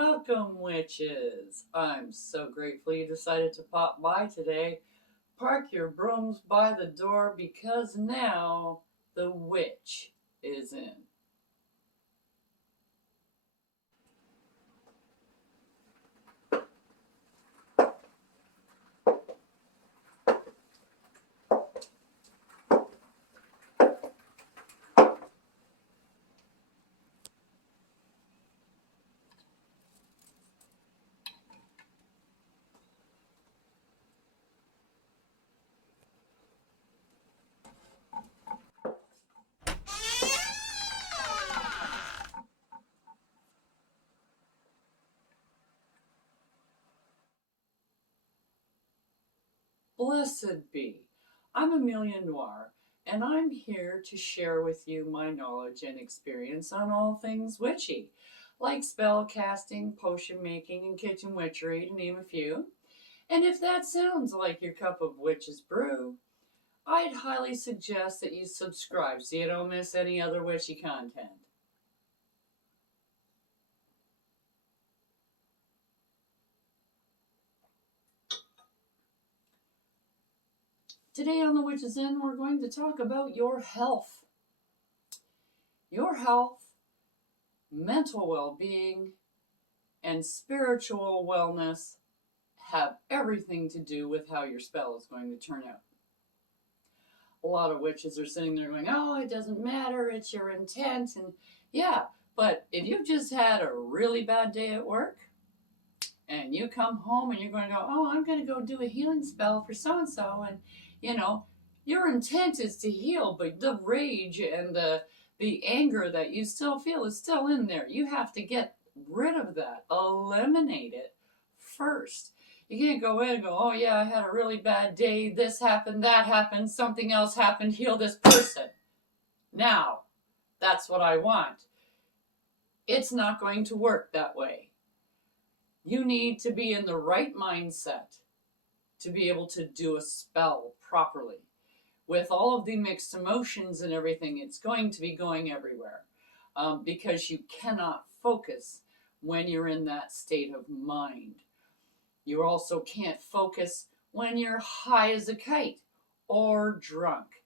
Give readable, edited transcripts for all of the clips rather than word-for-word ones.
Welcome, witches. I'm so grateful you decided to pop by today. Park your brooms by the door because now the witch is in. Blessed be. I'm Amelia Noir, and I'm here to share with you my knowledge and experience on all things witchy, like spell casting, potion making, and kitchen witchery, to name a few. And if that sounds like your cup of witch's brew, I'd highly suggest that you subscribe so you don't miss any other witchy content. Today on The Witch's Inn, we're going to talk about your health. Your health, mental well-being, and spiritual wellness have everything to do with how your spell is going to turn out. A lot of witches are sitting there going, oh, it doesn't matter, it's your intent. And yeah, but if you've just had a really bad day at work, and you come home and you're going to go, oh, I'm going to go do a healing spell for so-and-so, and your intent is to heal, but the rage and the anger that you still feel is still in there. You have to get rid of that, eliminate it first. You can't go in and go, oh yeah, I had a really bad day, this happened, that happened, something else happened, heal this person. Now, that's what I want. It's not going to work that way. You need to be in the right mindset to be able to do a spell properly. With all of the mixed emotions and everything, it's going to be going everywhere because you cannot focus when you're in that state of mind. You also can't focus when you're high as a kite or drunk.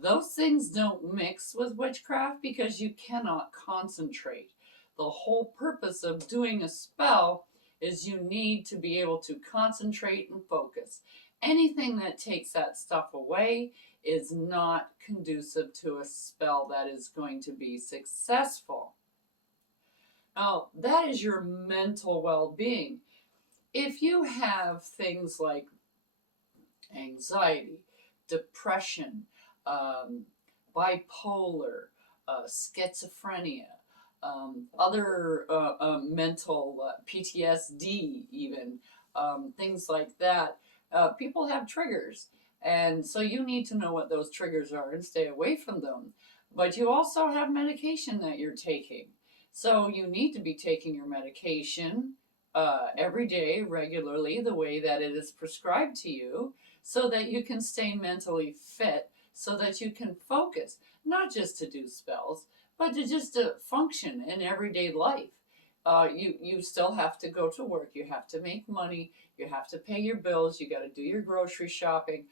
Those things don't mix with witchcraft because you cannot concentrate. The whole purpose of doing a spell is you need to be able to concentrate and focus. Anything that takes that stuff away is not conducive to a spell that is going to be successful. Now, that is your mental well-being. If you have things like anxiety, depression, bipolar, schizophrenia, other mental PTSD even, things like that, people have triggers. And so you need to know what those triggers are and stay away from them. But you also have medication that you're taking. So you need to be taking your medication every day, regularly, the way that it is prescribed to you, so that you can stay mentally fit, so that you can focus, not just to do spells, but to function in everyday life. You still have to go to work, you have to make money, you have to pay your bills, you got to do your grocery shopping,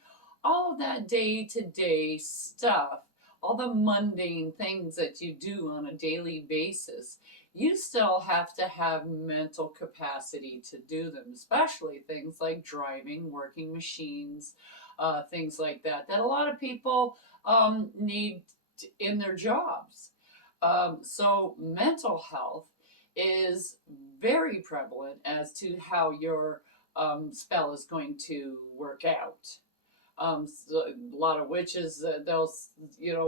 all of that day-to-day stuff, all the mundane things that you do on a daily basis. You still have to have mental capacity to do them, especially things like driving, working machines, things like that, that a lot of people need in their jobs. So mental health is very prevalent as to how your spell is going to work out. So a lot of witches, they'll,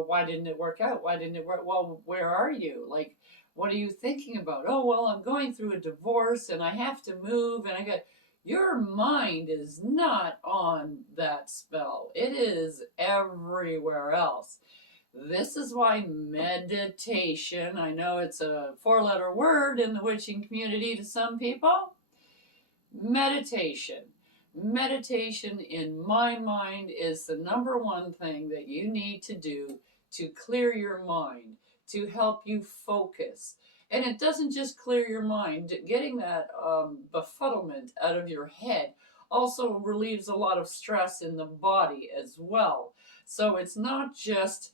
why didn't it work out? Why didn't it work? Well, where are you? Like, what are you thinking about? Oh, well, I'm going through a divorce and I have to move and your mind is not on that spell. It is everywhere else. This is why meditation, I know it's a 4-letter word in the witching community to some people. Meditation. Meditation, in my mind, is the number one thing that you need to do to clear your mind, to help you focus. And it doesn't just clear your mind. Getting that befuddlement out of your head also relieves a lot of stress in the body as well. So it's not just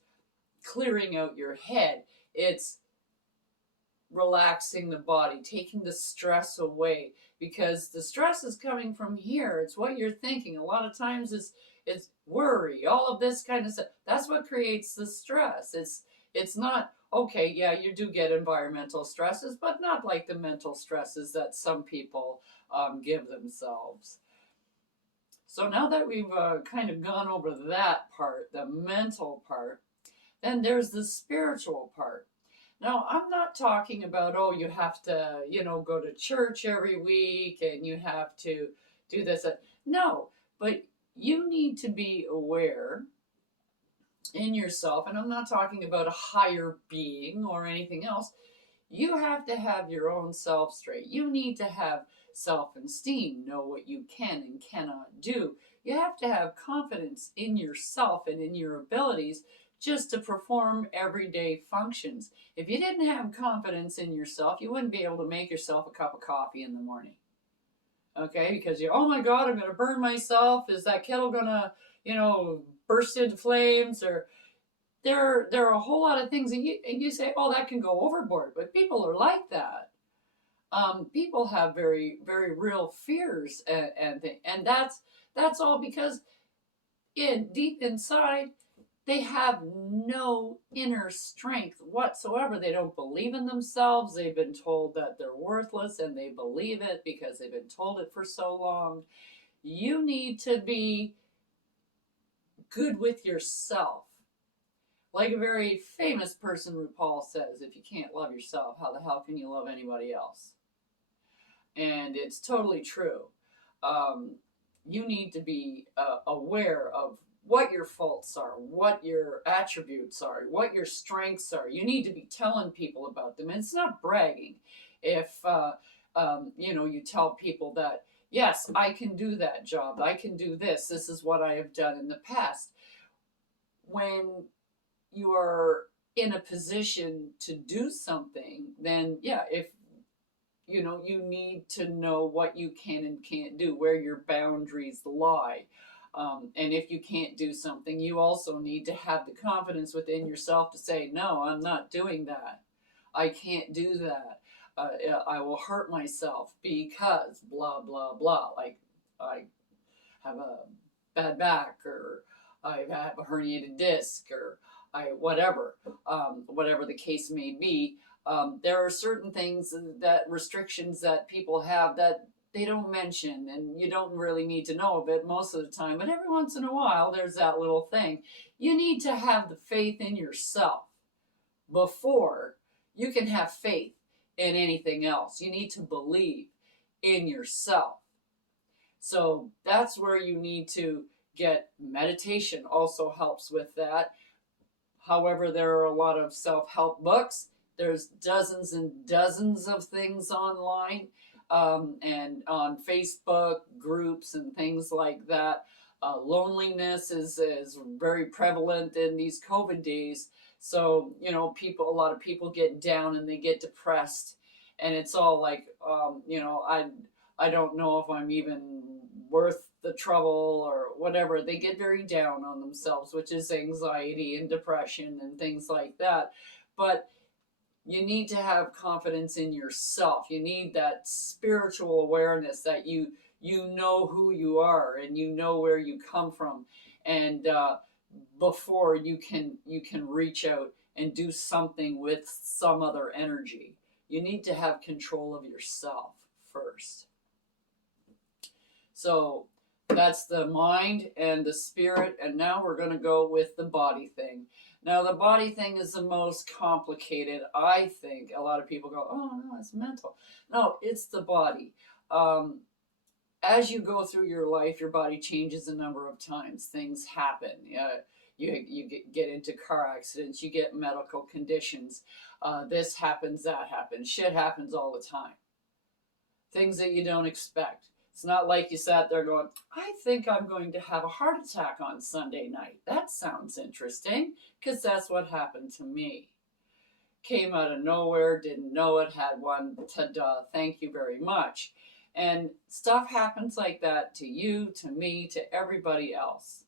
clearing out your head, it's relaxing the body, taking the stress away, because the stress is coming from here. It's what you're thinking. A lot of times it's worry, all of this kind of stuff. That's what creates the stress. It's not okay, yeah, you do get environmental stresses, but not like the mental stresses that some people give themselves. So now that we've kind of gone over that part, the mental part, then there's the spiritual part. Now, I'm not talking about, oh, you have to, go to church every week and you have to do this. No, but you need to be aware in yourself, and I'm not talking about a higher being or anything else. You have to have your own self straight. You need to have self esteem, know what you can and cannot do. You have to have confidence in yourself and in your abilities just to perform everyday functions. If you didn't have confidence in yourself, you wouldn't be able to make yourself a cup of coffee in the morning. Okay, because oh my God, I'm going to burn myself. Is that kettle going to, burst into flames? Or there are a whole lot of things, and you say, oh, that can go overboard. But people are like that. People have very, very real fears, and that's all because deep inside they have no inner strength whatsoever. They don't believe in themselves. They've been told that they're worthless, and they believe it because they've been told it for so long. You need to be good with yourself. Like a very famous person, RuPaul says, if you can't love yourself, how the hell can you love anybody else? And it's totally true. You need to be aware of what your faults are, what your attributes are, what your strengths are. You need to be telling people about them. And it's not bragging if you tell people that, yes, I can do that job, I can do this, this is what I have done in the past. When you are in a position to do something, then yeah, if you need to know what you can and can't do, where your boundaries lie. And if you can't do something, you also need to have the confidence within yourself to say, no, I'm not doing that. I can't do that. I will hurt myself because blah, blah, blah. Like I have a bad back, or I have a herniated disc, or whatever the case may be. There are certain things, that restrictions that people have that they don't mention, and you don't really need to know of it most of the time, but every once in a while there's that little thing. You need to have the faith in yourself before you can have faith in anything else. You need to believe in yourself. So that's where you need to get meditation, also helps with that. However, there are a lot of self-help books. There's dozens and dozens of things online, and on Facebook groups and things like that. Loneliness is very prevalent in these COVID days. So, a lot of people get down and they get depressed, and it's all like, I don't know if I'm even worth the trouble or whatever. They get very down on themselves, which is anxiety and depression and things like that. But you need to have confidence in yourself. You need that spiritual awareness that you know who you are and you know where you come from, and before you can reach out and do something with some other energy. You need to have control of yourself first. So that's the mind and the spirit, and now we're going to go with the body thing. Now, the body thing is the most complicated, I think. A lot of people go, oh, no, it's mental. No, it's the body. As you go through your life, your body changes a number of times. Things happen. You get into car accidents. You get medical conditions. This happens, that happens. Shit happens all the time. Things that you don't expect. It's not like you sat there going, I think I'm going to have a heart attack on Sunday night. That sounds interesting, because that's what happened to me. came out of nowhere, didn't know it, had one, ta-da, thank you very much. And stuff happens like that to you, to me, to everybody else.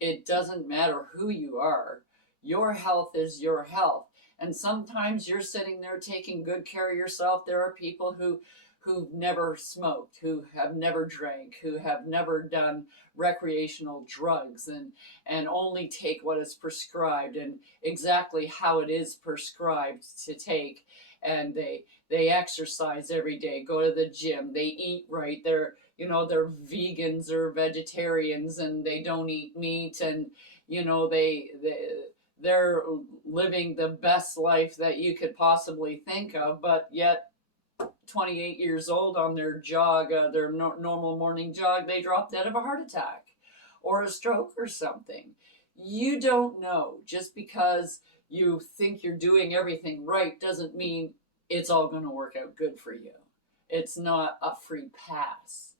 It doesn't matter who you are. Your health is your health. And sometimes you're sitting there taking good care of yourself. There are people who've never smoked, who have never drank, who have never done recreational drugs, and only take what is prescribed and exactly how it is prescribed to take. And they exercise every day, go to the gym, they eat right, they're vegans or vegetarians, and they don't eat meat, and they're living the best life that you could possibly think of, but yet 28 years old on their jog, their normal morning jog, they drop dead of a heart attack or a stroke or something. You don't know. Just because you think you're doing everything right doesn't mean it's all going to work out good for you. It's not a free pass.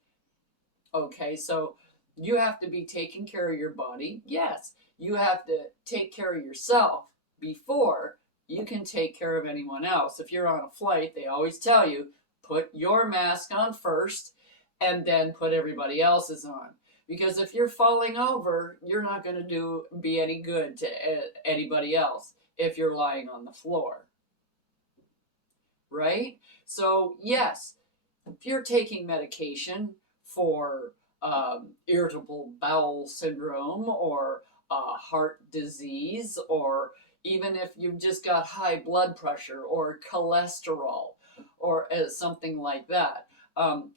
Okay, so you have to be taking care of your body. Yes, you have to take care of yourself before you can take care of anyone else. If you're on a flight, they always tell you, put your mask on first and then put everybody else's on. Because if you're falling over, you're not going to be any good to anybody else if you're lying on the floor. Right? So yes, if you're taking medication for irritable bowel syndrome or heart disease, or even if you've just got high blood pressure or cholesterol or something like that,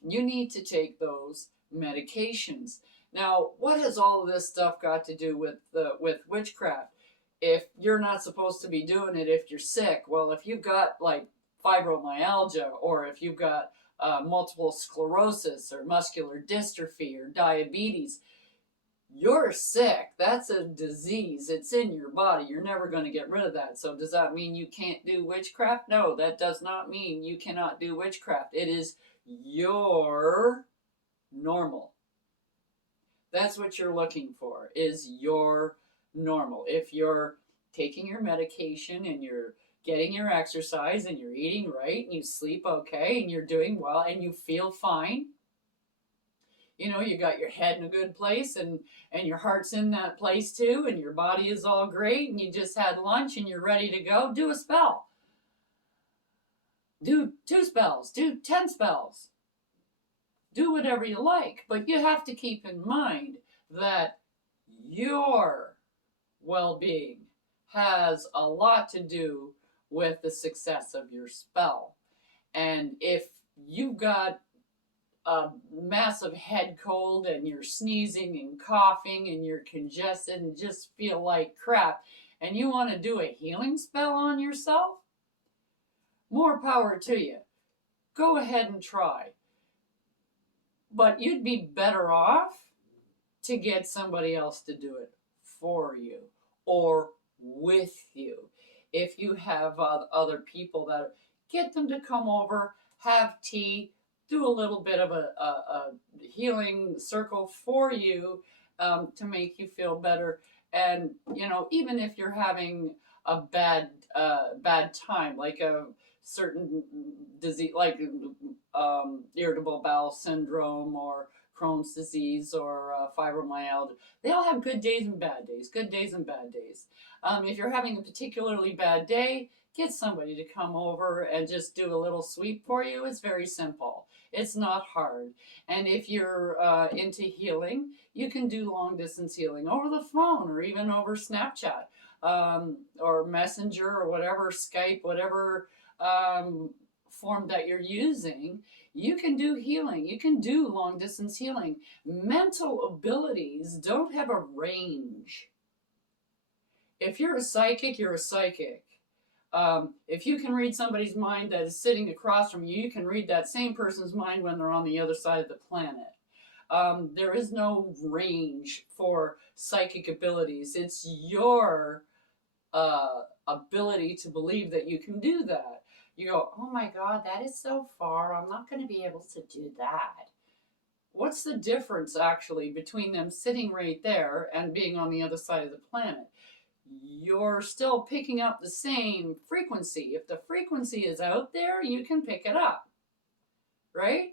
you need to take those medications. Now, what has all of this stuff got to do with witchcraft? If you're not supposed to be doing it if you're sick, well, if you've got like fibromyalgia, or if you've got multiple sclerosis or muscular dystrophy or diabetes, you're sick. That's a disease. It's in your body. You're never going to get rid of that. So does that mean you can't do witchcraft? No, that does not mean you cannot do witchcraft. It is your normal. That's what you're looking for, is your normal. If you're taking your medication and you're getting your exercise and you're eating right and you sleep okay and you're doing well and you feel fine, you got your head in a good place, and your heart's in that place too, and your body is all great, and you just had lunch and you're ready to go, do a spell. Do 2 spells, do 10 spells. Do whatever you like, but you have to keep in mind that your well-being has a lot to do with the success of your spell. And if you've got a massive head cold and you're sneezing and coughing and you're congested and just feel like crap, and you want to do a healing spell on yourself, more power to you. Go ahead and try. But you'd be better off to get somebody else to do it for you or with you. If you have other people, that get them to come over, have tea, do a little bit of a healing circle for you to make you feel better. And even if you're having a bad time, like a certain disease, like irritable bowel syndrome or Crohn's disease or fibromyalgia, they all have good days and bad days, good days and bad days. If you're having a particularly bad day, get somebody to come over and just do a little sweep for you. It's very simple. It's not hard. And if you're into healing, you can do long distance healing over the phone or even over Snapchat or Messenger or whatever, Skype, whatever form that you're using. You can do healing. You can do long distance healing. Mental abilities don't have a range. If you're a psychic, you're a psychic. If you can read somebody's mind that is sitting across from you, you can read that same person's mind when they're on the other side of the planet. There is no range for psychic abilities. It's your ability to believe that you can do that. You go, oh my God, that is so far. I'm not going to be able to do that. What's the difference actually between them sitting right there and being on the other side of the planet? you're still picking up the same frequency. If the frequency is out there, you can pick it up, right?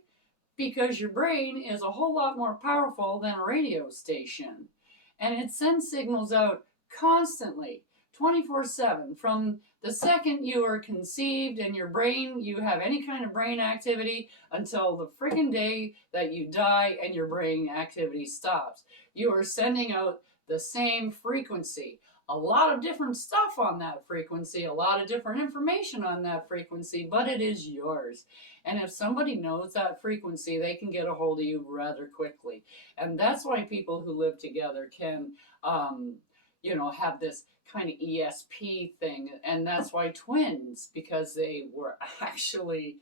Because your brain is a whole lot more powerful than a radio station. And it sends signals out constantly, 24/7, from the second you are conceived and your brain, you have any kind of brain activity until the freaking day that you die and your brain activity stops. You are sending out the same frequency. A lot of different stuff on that frequency, a lot of different information on that frequency, but it is yours. And if somebody knows that frequency, they can get a hold of you rather quickly. And that's why people who live together can, have this kind of ESP thing. And that's why twins, because they were actually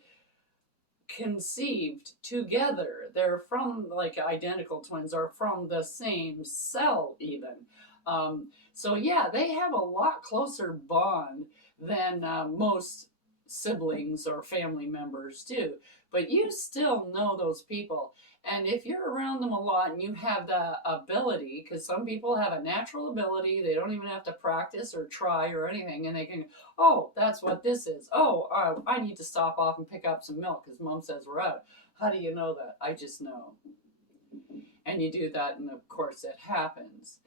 conceived together. They're from, like, identical twins are from the same cell even. So yeah, they have a lot closer bond than most siblings or family members do. But you still know those people. And if you're around them a lot and you have the ability, because some people have a natural ability, they don't even have to practice or try or anything, and they can, oh, that's what this is. Oh, I need to stop off and pick up some milk because mom says we're out. How do you know that? I just know. And you do that, and of course it happens.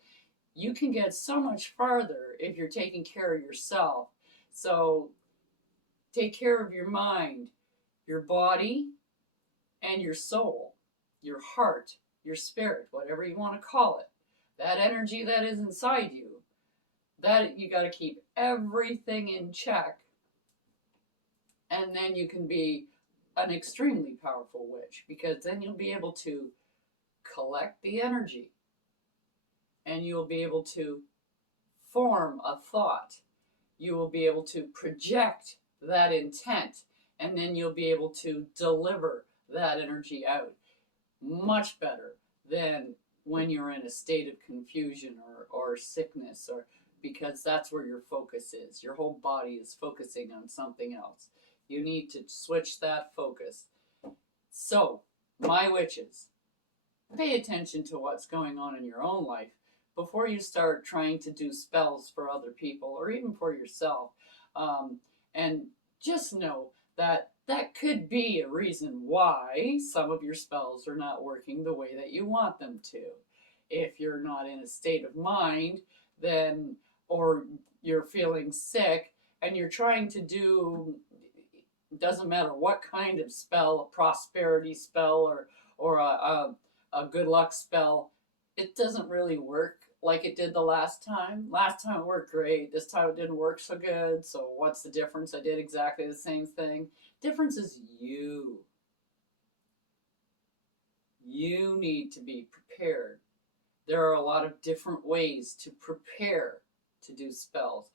You can get so much farther if you're taking care of yourself. So take care of your mind, your body, and your soul, your heart, your spirit, whatever you want to call it. That energy that is inside you, that you got to keep everything in check. And then you can be an extremely powerful witch, because then you'll be able to collect the energy and you'll be able to form a thought. You will be able to project that intent, and then you'll be able to deliver that energy out much better than when you're in a state of confusion or sickness, or because that's where your focus is. Your whole body is focusing on something else. You need to switch that focus. So, my witches, pay attention to what's going on in your own life before you start trying to do spells for other people or even for yourself. And just know that that could be a reason why some of your spells are not working the way that you want them to. If you're not in a state of mind, then, or you're feeling sick and you're trying to do, doesn't matter what kind of spell, a prosperity spell or a good luck spell, it doesn't really work like it did the last time. Last time it worked great. This time it didn't work so good. So what's the difference? I did exactly the same thing. Difference is you. You need to be prepared. There are a lot of different ways to prepare to do spells.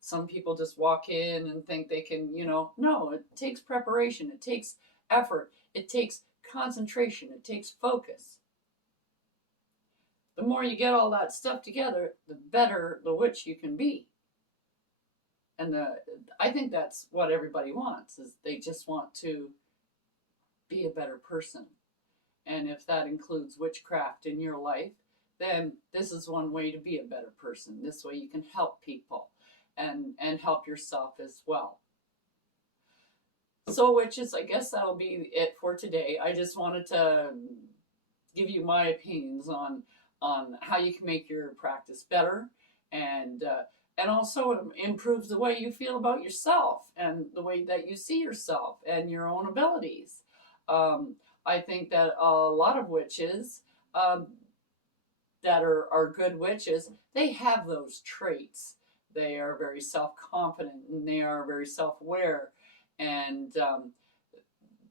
Some people just walk in and think they can, no, it takes preparation. It takes effort. It takes concentration. It takes focus. The more you get all that stuff together, the better the witch you can be. And I think that's what everybody wants, is they just want to be a better person. And if that includes witchcraft in your life, then this is one way to be a better person. This way you can help people and help yourself as well. So witches, I guess that'll be it for today. I just wanted to give you my opinions on how you can make your practice better, and also improve the way you feel about yourself and the way that you see yourself and your own abilities. I think that a lot of witches that are good witches, they have those traits. They are very self-confident and they are very self-aware, and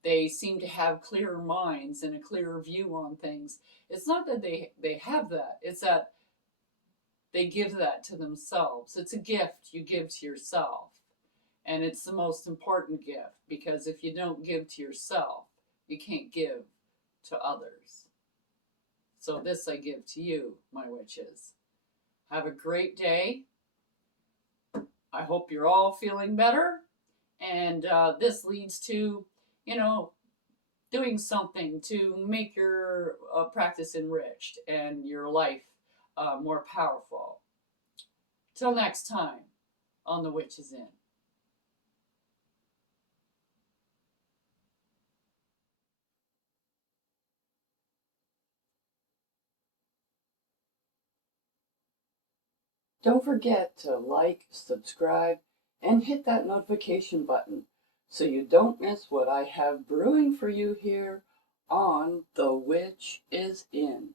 they seem to have clearer minds and a clearer view on things. It's not that they have that, it's that they give that to themselves. It's a gift you give to yourself. And it's the most important gift, because if you don't give to yourself, you can't give to others. So this I give to you, my witches. Have a great day. I hope you're all feeling better. And this leads to, doing something to make your practice enriched and your life more powerful. Till next time on The Witch is In. Don't forget to like, subscribe, and hit that notification button so you don't miss what I have brewing for you here on The Witch is In.